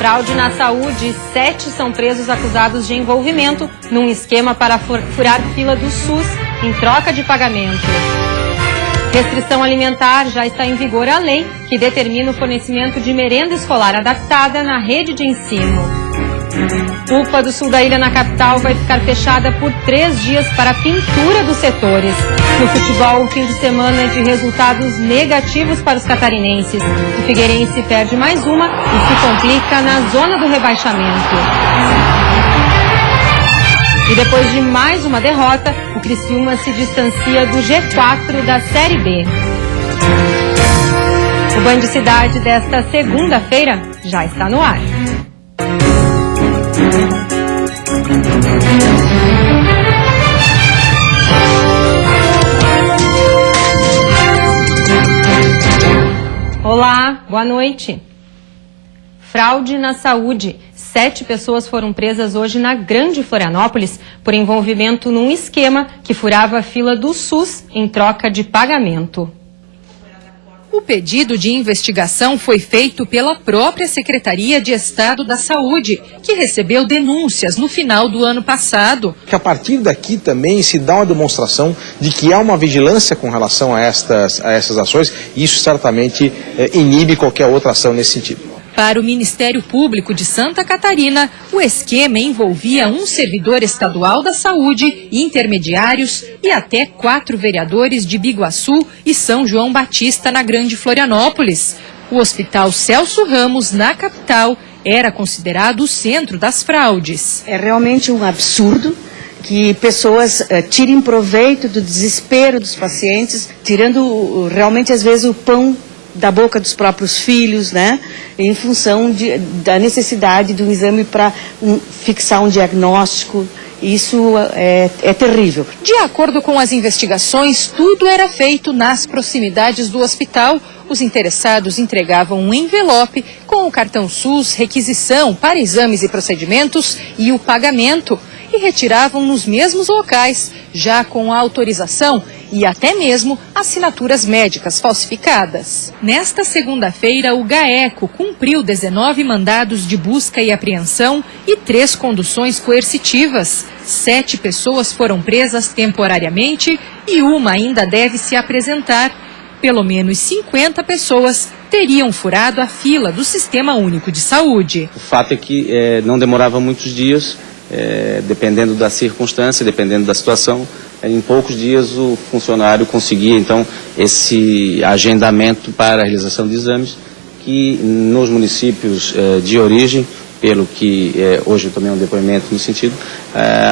Fraude na saúde, 7 são presos acusados de envolvimento num esquema para furar fila do SUS em troca de pagamento. Restrição alimentar, já está em vigor a lei que determina o fornecimento de merenda escolar adaptada na rede de ensino. UPA do sul da ilha na capital vai ficar fechada por 3 dias para a pintura dos setores. No futebol, o fim de semana de resultados negativos para os catarinenses. O Figueirense perde mais uma e se complica na zona do rebaixamento. E depois de mais uma derrota, o Criciúma se distancia do G4 da Série B. O Band Cidade desta segunda-feira já está no ar. Olá, boa noite. Fraude na saúde. 7 pessoas foram presas hoje na Grande Florianópolis por envolvimento num esquema que furava a fila do SUS em troca de pagamento. O pedido de investigação foi feito pela própria Secretaria de Estado da Saúde, que recebeu denúncias no final do ano passado. Que a partir daqui também se dá uma demonstração de que há uma vigilância com relação a essas ações, e isso certamente inibe qualquer outra ação nesse sentido. Para o Ministério Público de Santa Catarina, o esquema envolvia um servidor estadual da saúde, intermediários e até 4 vereadores de Biguaçu e São João Batista, na Grande Florianópolis. O Hospital Celso Ramos, na capital, era considerado o centro das fraudes. É realmente um absurdo que pessoas tirem proveito do desespero dos pacientes, tirando realmente às vezes o pão da boca dos próprios filhos, né? Em função da necessidade de um exame para fixar um diagnóstico. Isso é terrível. De acordo com as investigações, tudo era feito nas proximidades do hospital. Os interessados entregavam um envelope com o cartão SUS, requisição para exames e procedimentos e o pagamento, e retiravam nos mesmos locais, já com a autorização e até mesmo assinaturas médicas falsificadas. Nesta segunda-feira, o GAECO cumpriu 19 mandados de busca e apreensão e 3 conduções coercitivas. 7 pessoas foram presas temporariamente e uma ainda deve se apresentar. Pelo menos 50 pessoas teriam furado a fila do Sistema Único de Saúde. O fato é que não demorava muitos dias, dependendo da circunstância, dependendo da situação. Em poucos dias o funcionário conseguia, então, esse agendamento para a realização de exames, que nos municípios de origem, pelo que hoje eu tomei um depoimento no sentido,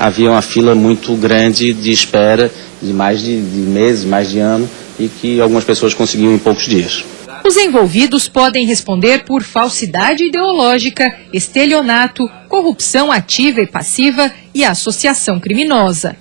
havia uma fila muito grande de espera, de mais de meses, mais de ano, e que algumas pessoas conseguiam em poucos dias. Os envolvidos podem responder por falsidade ideológica, estelionato, corrupção ativa e passiva e associação criminosa.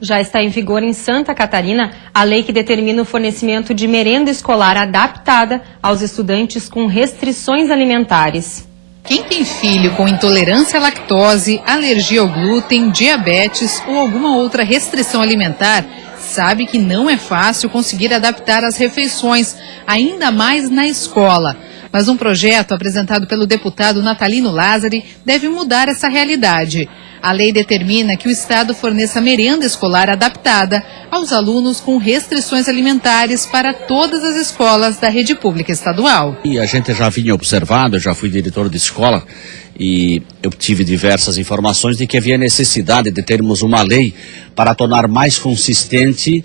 Já está em vigor em Santa Catarina a lei que determina o fornecimento de merenda escolar adaptada aos estudantes com restrições alimentares. Quem tem filho com intolerância à lactose, alergia ao glúten, diabetes ou alguma outra restrição alimentar, sabe que não é fácil conseguir adaptar as refeições, ainda mais na escola. Mas um projeto apresentado pelo deputado Natalino Lázari deve mudar essa realidade. A lei determina que o Estado forneça merenda escolar adaptada aos alunos com restrições alimentares para todas as escolas da rede pública estadual. E a gente já vinha observando, eu já fui diretor de escola e eu tive diversas informações de que havia necessidade de termos uma lei para tornar mais consistente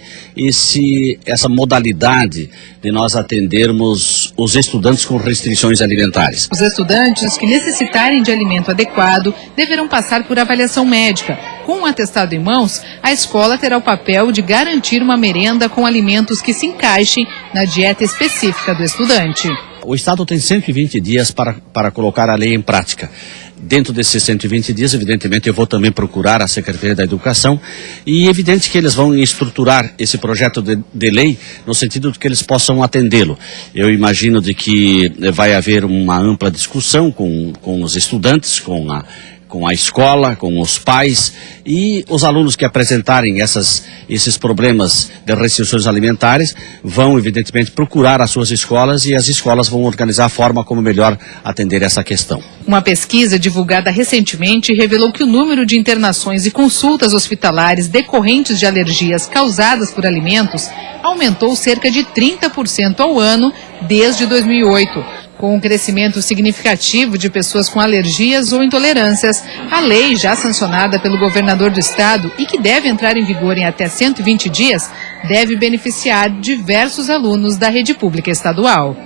essa modalidade de nós atendermos os estudantes com restrições alimentares. Os estudantes que necessitarem de alimento adequado deverão passar por avaliação médica. Com um atestado em mãos, a escola terá o papel de garantir uma merenda com alimentos que se encaixem na dieta específica do estudante. O Estado tem 120 dias para colocar a lei em prática. Dentro desses 120 dias, evidentemente, eu vou também procurar a Secretaria da Educação e é evidente que eles vão estruturar esse projeto de lei no sentido de que eles possam atendê-lo. Eu imagino de que vai haver uma ampla discussão com os estudantes, com com a escola, com os pais, e os alunos que apresentarem esses problemas de restrições alimentares vão, evidentemente, procurar as suas escolas, e as escolas vão organizar a forma como melhor atender essa questão. Uma pesquisa divulgada recentemente revelou que o número de internações e consultas hospitalares decorrentes de alergias causadas por alimentos aumentou cerca de 30% ao ano desde 2008. Com um crescimento significativo de pessoas com alergias ou intolerâncias, a lei, já sancionada pelo governador do estado e que deve entrar em vigor em até 120 dias, deve beneficiar diversos alunos da rede pública estadual.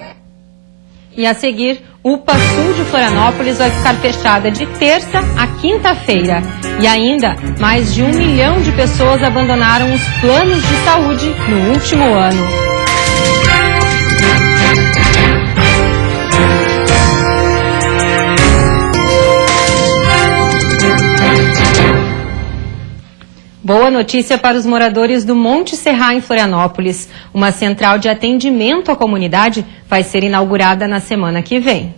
E a seguir, UPA Sul de Florianópolis vai ficar fechada de terça a quinta-feira. E ainda, mais de 1 milhão de pessoas abandonaram os planos de saúde no último ano. Boa notícia para os moradores do Monte Serra, em Florianópolis. Uma central de atendimento à comunidade vai ser inaugurada na semana que vem.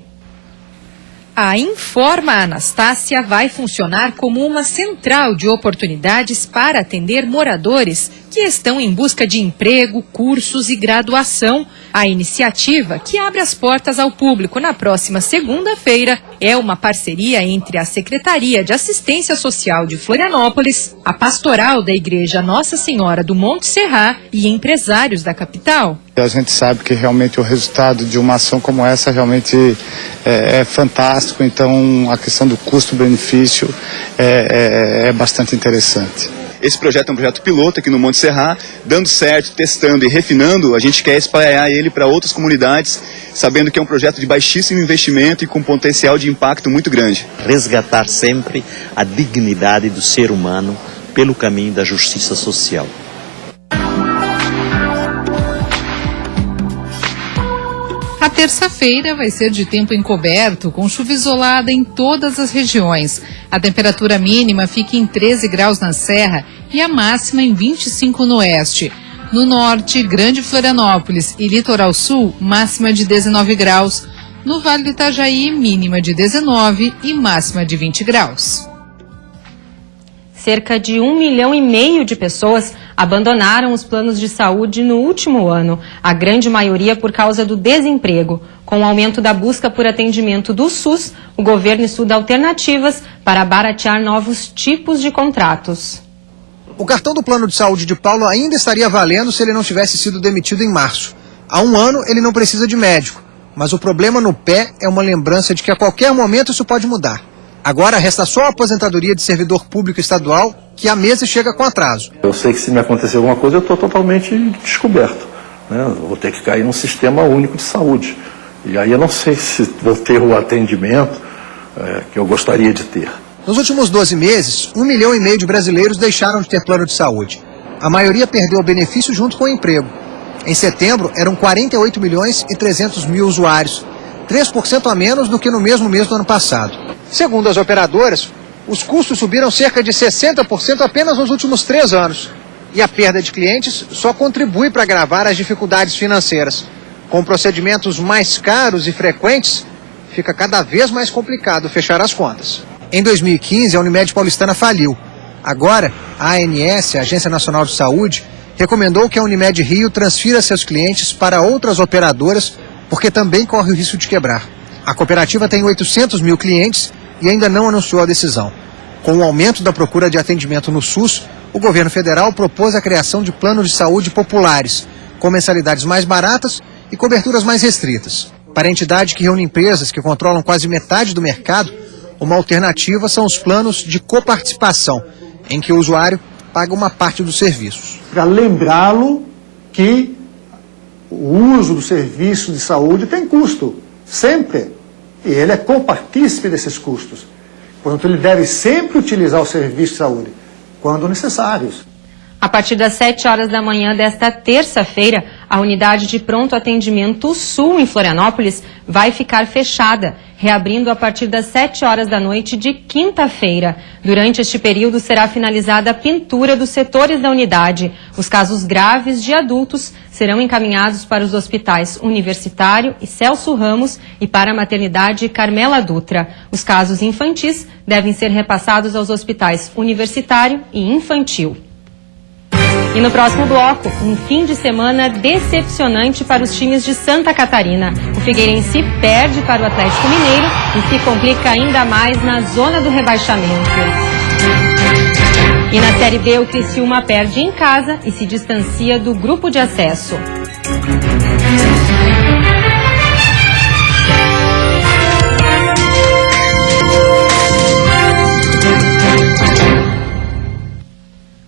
A Informa Anastácia vai funcionar como uma central de oportunidades para atender moradores que estão em busca de emprego, cursos e graduação. A iniciativa, que abre as portas ao público na próxima segunda-feira, é uma parceria entre a Secretaria de Assistência Social de Florianópolis, a Pastoral da Igreja Nossa Senhora do Monte Serra e empresários da capital. A gente sabe que realmente o resultado de uma ação como essa realmente é fantástico, então a questão do custo-benefício é bastante interessante. Esse projeto é um projeto piloto aqui no Monte Serra, dando certo, testando e refinando, a gente quer espalhar ele para outras comunidades, sabendo que é um projeto de baixíssimo investimento e com potencial de impacto muito grande. Resgatar sempre a dignidade do ser humano pelo caminho da justiça social. A terça-feira vai ser de tempo encoberto, com chuva isolada em todas as regiões. A temperatura mínima fica em 13 graus na Serra e a máxima em 25 no oeste. No norte, Grande Florianópolis e Litoral Sul, máxima de 19 graus. No Vale do Itajaí, mínima de 19 e máxima de 20 graus. Cerca de 1,5 milhão de pessoas abandonaram os planos de saúde no último ano, a grande maioria por causa do desemprego. Com o aumento da busca por atendimento do SUS, o governo estuda alternativas para baratear novos tipos de contratos. O cartão do plano de saúde de Paulo ainda estaria valendo se ele não tivesse sido demitido em março. Há 1 ano ele não precisa de médico, mas o problema no pé é uma lembrança de que a qualquer momento isso pode mudar. Agora resta só a aposentadoria de servidor público estadual, que há meses chega com atraso. Eu sei que se me acontecer alguma coisa eu estou totalmente descoberto, né? Eu vou ter que cair num sistema único de saúde. E aí eu não sei se vou ter o atendimento que eu gostaria de ter. Nos últimos 12 meses, 1,5 milhão de brasileiros deixaram de ter plano de saúde. A maioria perdeu o benefício junto com o emprego. Em setembro, eram 48 milhões e 300 mil usuários, 3% a menos do que no mesmo mês do ano passado. Segundo as operadoras, os custos subiram cerca de 60% apenas nos últimos 3 anos. E a perda de clientes só contribui para agravar as dificuldades financeiras. Com procedimentos mais caros e frequentes, fica cada vez mais complicado fechar as contas. Em 2015, a Unimed Paulistana faliu. Agora, a ANS, a Agência Nacional de Saúde, recomendou que a Unimed Rio transfira seus clientes para outras operadoras, porque também corre o risco de quebrar. A cooperativa tem 800 mil clientes e ainda não anunciou a decisão. Com o aumento da procura de atendimento no SUS, o governo federal propôs a criação de planos de saúde populares, com mensalidades mais baratas e coberturas mais restritas. Para a entidade que reúne empresas que controlam quase metade do mercado, uma alternativa são os planos de coparticipação, em que o usuário paga uma parte dos serviços. Para lembrá-lo que o uso do serviço de saúde tem custo, sempre. E ele é copartícipe desses custos. Portanto, ele deve sempre utilizar o serviço de saúde, quando necessários. A partir das 7 horas da manhã desta terça-feira, a unidade de pronto atendimento Sul, em Florianópolis, vai ficar fechada, reabrindo a partir das 7 horas da noite de quinta-feira. Durante este período será finalizada a pintura dos setores da unidade. Os casos graves de adultos serão encaminhados para os hospitais Universitário e Celso Ramos e para a maternidade Carmela Dutra. Os casos infantis devem ser repassados aos hospitais Universitário e Infantil. E no próximo bloco, um fim de semana decepcionante para os times de Santa Catarina. O Figueirense perde para o Atlético Mineiro e se complica ainda mais na zona do rebaixamento. E na Série B, o Criciúma perde em casa e se distancia do grupo de acesso.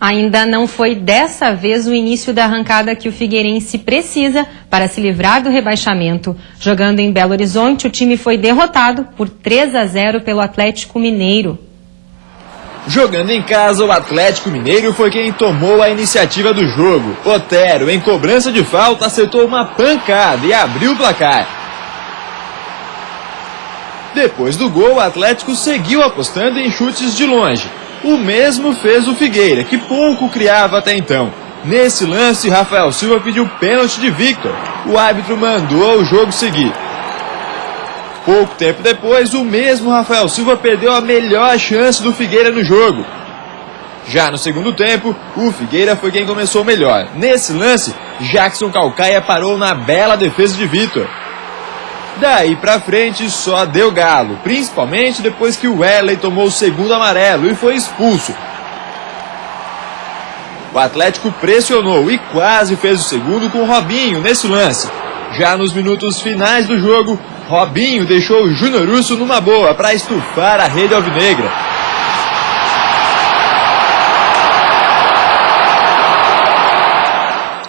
Ainda não foi dessa vez o início da arrancada que o Figueirense precisa para se livrar do rebaixamento. Jogando em Belo Horizonte, o time foi derrotado por 3-0 pelo Atlético Mineiro. Jogando em casa, o Atlético Mineiro foi quem tomou a iniciativa do jogo. Otero, em cobrança de falta, acertou uma pancada e abriu o placar. Depois do gol, o Atlético seguiu apostando em chutes de longe. O mesmo fez o Figueira, que pouco criava até então. Nesse lance, Rafael Silva pediu pênalti de Victor. O árbitro mandou o jogo seguir. Pouco tempo depois, o mesmo Rafael Silva perdeu a melhor chance do Figueira no jogo. Já no segundo tempo, o Figueira foi quem começou melhor. Nesse lance, Jackson Calcaia parou na bela defesa de Victor. Daí pra frente só deu galo, principalmente depois que o Wesley tomou o segundo amarelo e foi expulso. O Atlético pressionou e quase fez o segundo com o Robinho nesse lance. Já nos minutos finais do jogo, Robinho deixou o Júnior Urso numa boa para estufar a rede alvinegra.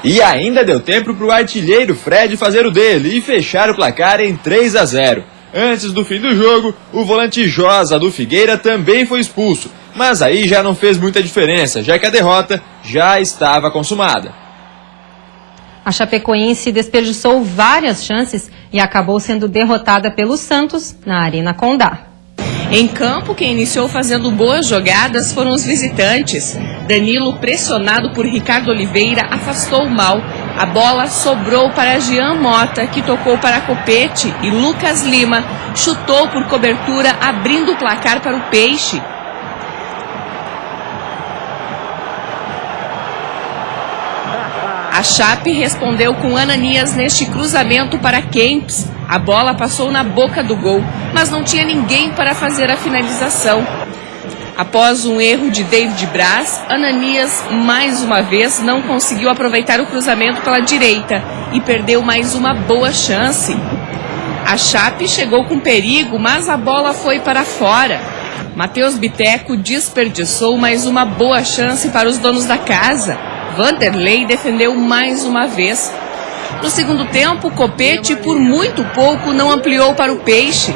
E ainda deu tempo para o artilheiro Fred fazer o dele e fechar o placar em 3-0. Antes do fim do jogo, o volante Josa do Figueira também foi expulso, mas aí já não fez muita diferença, já que a derrota já estava consumada. A Chapecoense desperdiçou várias chances e acabou sendo derrotada pelo Santos na Arena Condá. Em campo, quem iniciou fazendo boas jogadas foram os visitantes. Danilo, pressionado por Ricardo Oliveira, afastou o mal. A bola sobrou para Jean Mota, que tocou para Copete, e Lucas Lima chutou por cobertura, abrindo o placar para o Peixe. A Chape respondeu com Ananias neste cruzamento para Kempis. A bola passou na boca do gol, mas não tinha ninguém para fazer a finalização. Após um erro de David Braz, Ananias, mais uma vez, não conseguiu aproveitar o cruzamento pela direita e perdeu mais uma boa chance. A Chape chegou com perigo, mas a bola foi para fora. Matheus Biteco desperdiçou mais uma boa chance para os donos da casa. Vanderlei defendeu mais uma vez. No segundo tempo, Copete, por muito pouco, não ampliou para o Peixe.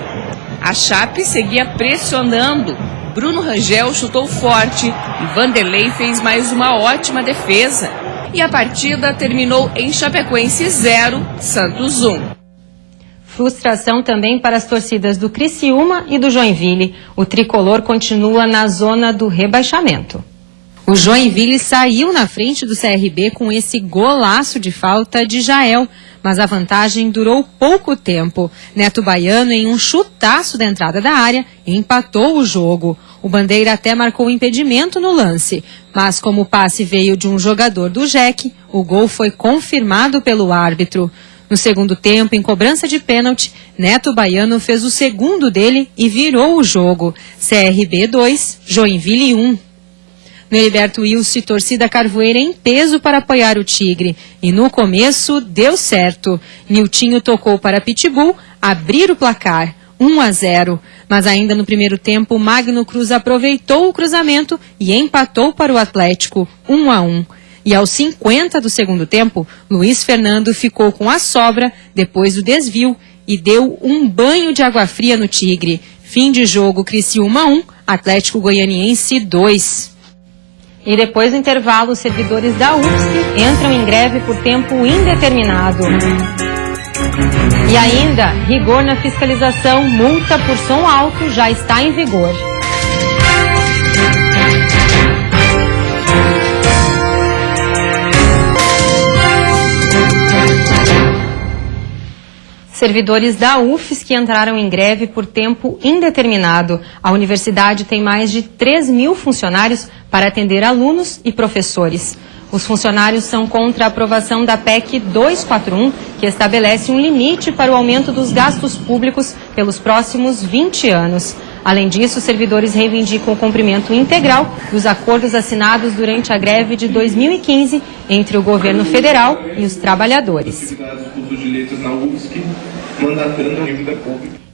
A Chape seguia pressionando. Bruno Rangel chutou forte e Vanderlei fez mais uma ótima defesa. E a partida terminou em Chapecoense 0, Santos 1. Frustração também para as torcidas do Criciúma e do Joinville. O tricolor continua na zona do rebaixamento. O Joinville saiu na frente do CRB com esse golaço de falta de Jael, mas a vantagem durou pouco tempo. Neto Baiano, em um chutaço da entrada da área, empatou o jogo. O Bandeira até marcou impedimento no lance, mas como o passe veio de um jogador do JEC, o gol foi confirmado pelo árbitro. No segundo tempo, em cobrança de pênalti, Neto Baiano fez o segundo dele e virou o jogo. CRB 2, Joinville 1. No Heriberto Wilson, torcida carvoeira em peso para apoiar o Tigre. E no começo, deu certo. Niltinho tocou para Pitbull abrir o placar, 1-0. Mas ainda no primeiro tempo, Magno Cruz aproveitou o cruzamento e empatou para o Atlético, 1-1. E aos 50 do segundo tempo, Luiz Fernando ficou com a sobra depois do desvio e deu um banho de água fria no Tigre. Fim de jogo, Criciúma 1, Atlético Goianiense 2. E depois do intervalo, os servidores da UFSC entram em greve por tempo indeterminado. E ainda, rigor na fiscalização, multa por som alto já está em vigor. Servidores da UFSC entraram em greve por tempo indeterminado. A universidade tem mais de 3.000 funcionários para atender alunos e professores. Os funcionários são contra a aprovação da PEC 241, que estabelece um limite para o aumento dos gastos públicos pelos próximos 20 anos. Além disso, os servidores reivindicam o cumprimento integral dos acordos assinados durante a greve de 2015 entre o governo federal e os trabalhadores.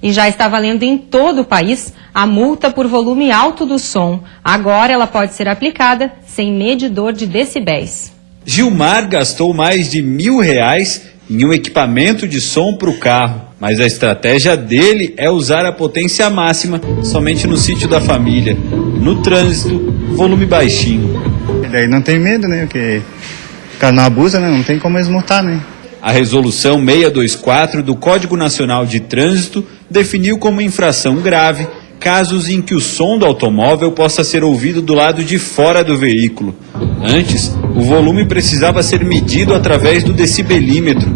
E já está valendo em todo o país a multa por volume alto do som. Agora ela pode ser aplicada sem medidor de decibéis. Gilmar gastou mais de R$1.000 em um equipamento de som para o carro. Mas a estratégia dele é usar a potência máxima somente no sítio da família. No trânsito, volume baixinho. E daí não tem medo, né? Porque o cara não abusa, né? Não tem como eles multar, né? A resolução 624 do Código Nacional de Trânsito definiu como infração grave casos em que o som do automóvel possa ser ouvido do lado de fora do veículo. Antes, o volume precisava ser medido através do decibelímetro.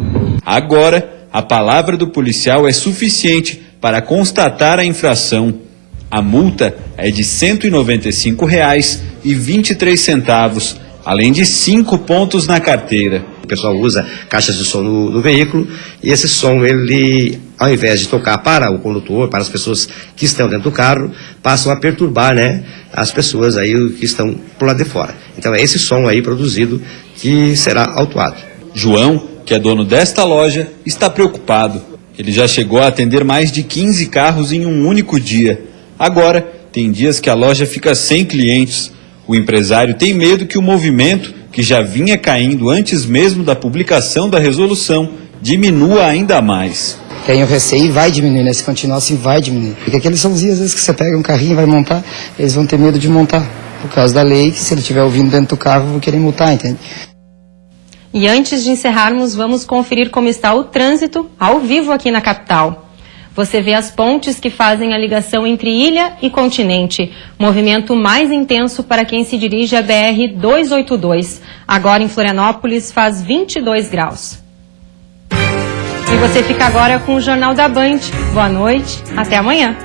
Agora, a palavra do policial é suficiente para constatar a infração. A multa é de R$ 195,23, além de 5 pontos na carteira. O pessoal usa caixas de som no veículo e esse som, ele, ao invés de tocar para o condutor, para as pessoas que estão dentro do carro, passam a perturbar, né, as pessoas aí que estão por lá de fora. Então é esse som aí produzido que será autuado. João, que é dono desta loja, está preocupado. Ele já chegou a atender mais de 15 carros em um único dia. Agora, tem dias que a loja fica sem clientes. O empresário tem medo que o movimento, que já vinha caindo antes mesmo da publicação da resolução, diminua ainda mais. Tenho receio e vai diminuir, né? Se continuar assim, vai diminuir. Porque aqueles são os dias, às vezes, que você pega um carrinho e vai montar, eles vão ter medo de montar. Por causa da lei, que se ele estiver ouvindo dentro do carro, vão querer multar, entende? E antes de encerrarmos, vamos conferir como está o trânsito ao vivo aqui na capital. Você vê as pontes que fazem a ligação entre ilha e continente. Movimento mais intenso para quem se dirige à BR-282. Agora em Florianópolis faz 22 graus. E você fica agora com o Jornal da Band. Boa noite, até amanhã.